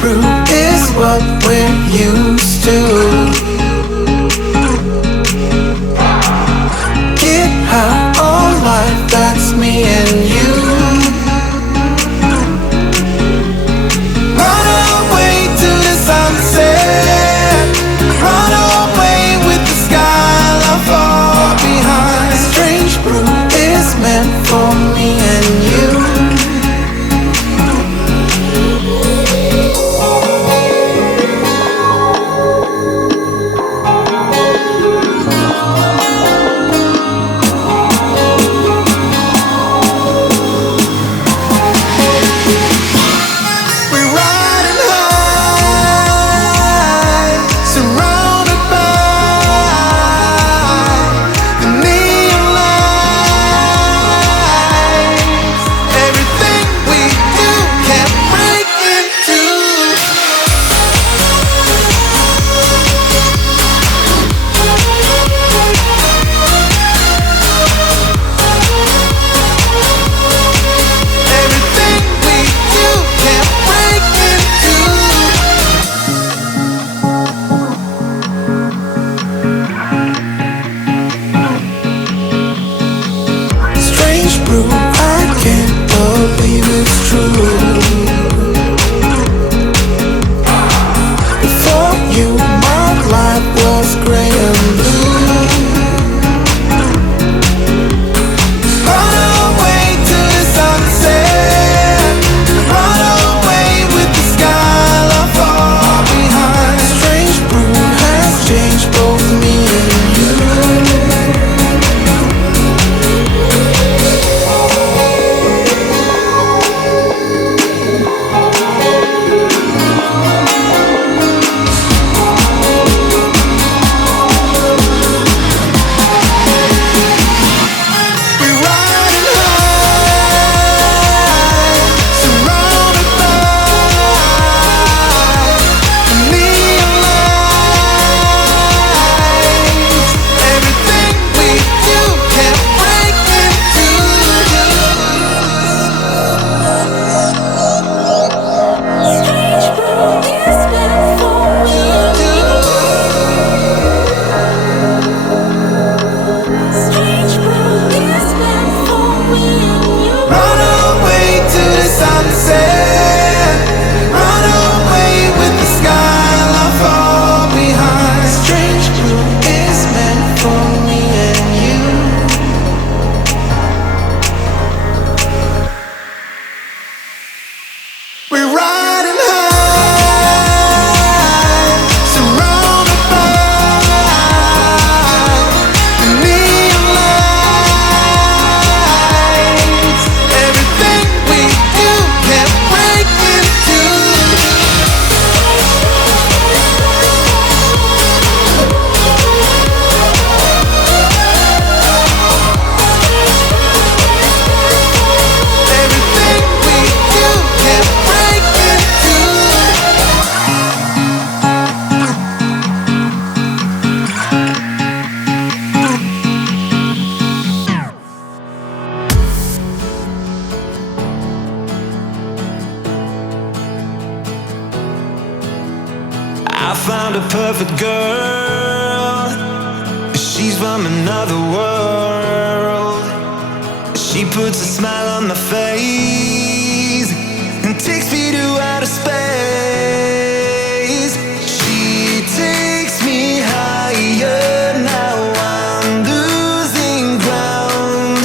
brew is what we're used to. Get high on life, that's me and you. Run away to the sunset, run away with the sky left far behind. Strange brew is meant for me and you. I found a perfect girl. She's from another world. She puts a smile on my face and takes me to outer space. She takes me higher. Now I'm losing ground.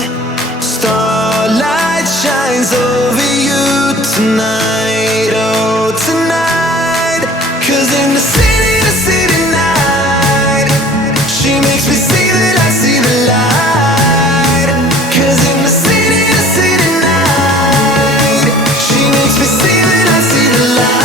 Starlight shines over you tonight, oh tonight. 'Cause in the city night, she makes me see that I see the light. 'Cause in the city night, she makes me see that I see the light.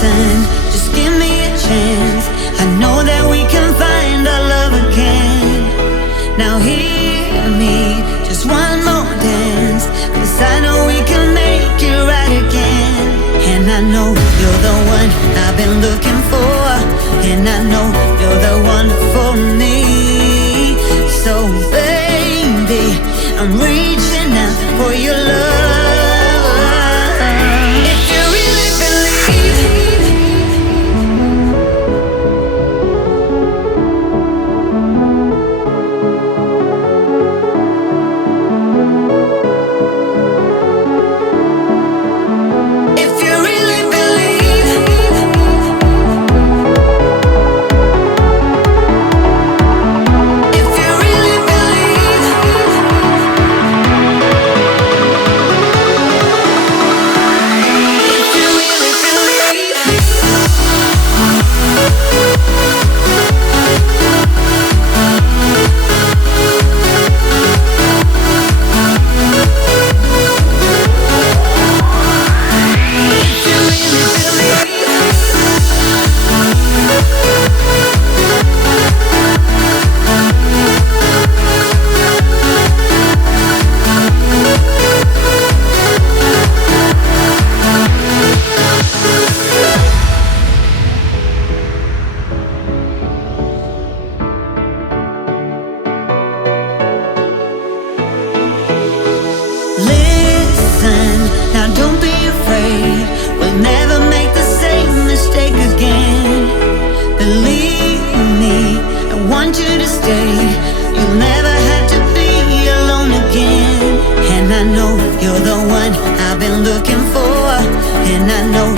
Listen, just give me a chance. I know that we can find our love again. Now hear me, just one more dance, 'cause I know we can make it right again. And I know you're the one I've been looking for, and I know you're the one for me. So baby, I'm reaching out for your love. If you really believe, if you really believe, if you really believe, if you really listen, now don't be afraid. We'll never make the same mistake again. Believe me, I want you to stay. You'll never have to be alone again. And I know you're the one I've been looking for, and I know